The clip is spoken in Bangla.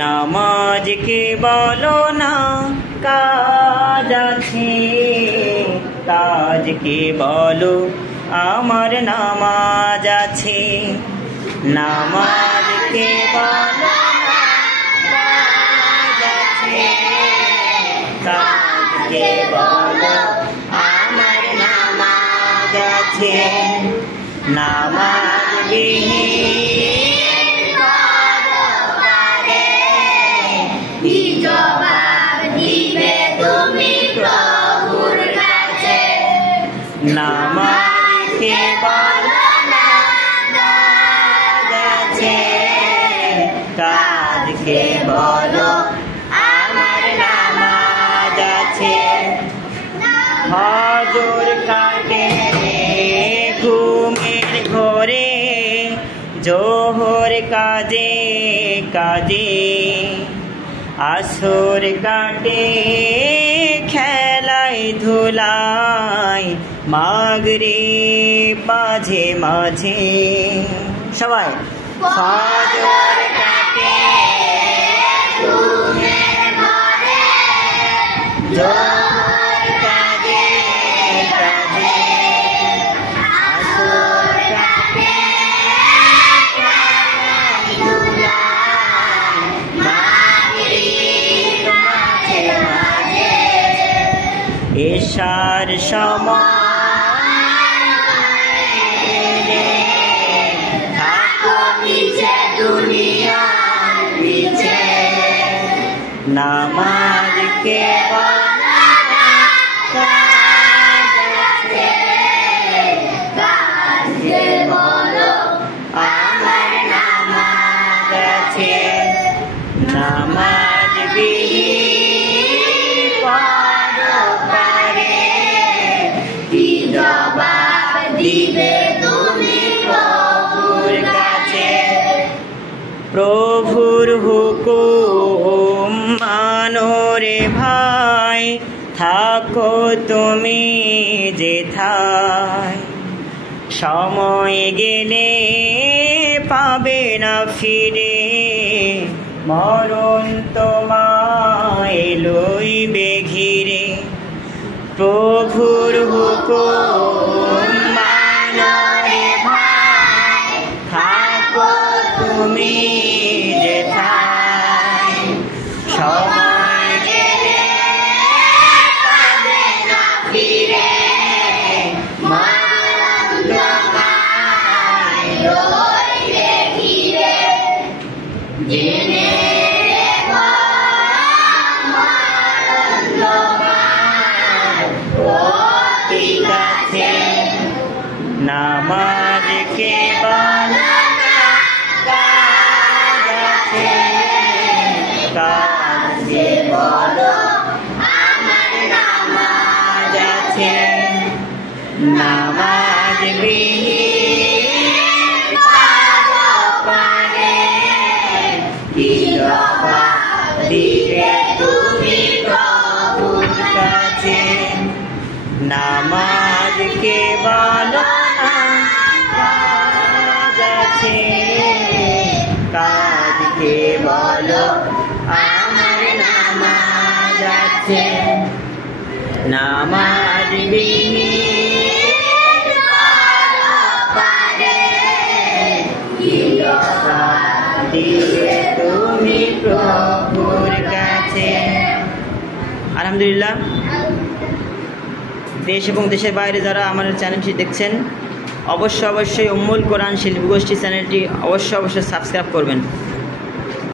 নামাজকে বলো না কাজ আছে, কাজকে বলো আমার নামাজ আছে। নামাজকে বলো না কাজ আছে, কাজকে বলো আমার নামাজ আছে। নামাজ বিহীন কি জবাব দিবে তুমি প্রভুর কাছে? নামাজকে বলো না কাজ আছে, কাজকে বলো আমার নামাজ আছে। হজর কাটে ঘুমের ঘরে, জোহর কাজে কাজে, আসর কাটে খেলায় ধুলায়, মাগরিব মাঝে মাঝে। সবাই ফজর কাটে ঘুমের ঘরে, জোহর কাজে কাজে, আসর কাটে খেলায় ধুলায়, মাগরিব মাঝে মাঝে। এশার সময় থাকো পিছে দুনিয়ার পিছে, নামাজকে বলো না কাজ আছে, কাজকে বলো আমার নামাজ আছে। নামাজ বিহীন পরপারে, কি জবাব দিবে তুমি প্রভুর কাছে। প্রভুর হুকুম মানো রে ভাই, থাকো তুমি যেথায়, সময় গেলে পাবে না ফিরে, মরণ তোমায় লইবে ঘিরে। প্রভুর হুকুম মানো রে ভাই, থাকো তুমি যেথায়, সময় গেলে পাবে না ফিরে, মরণ তোমায় লইবে ঘিরে। জেনে রেখো মরণ তোমার অতি কাছে। নামাজকে বলো না কাজ আছে, কাজকে বলো আমার নামাজ আছে। নামাজ বিহীন পরপারে, কি জবাব দিবে তুমি প্রভুর কাছে? নামাজকে বলো না কাজ আছে, কাজকে বলো আমার নামাজ আছে। নামাজ বিহীন পরপারে, কি জবাব দিবে তুমি প্রভুর কাছে? আলহামদুলিল্লাহ, দেশ এবং দেশের বাইরে যারা আমাদের চ্যানেলটি দেখছেন, অবশ্যই উম্মুল কোরআন শিল্পী গোষ্ঠী চ্যানেলটি অবশ্যই সাবস্ক্রাইব করবেন।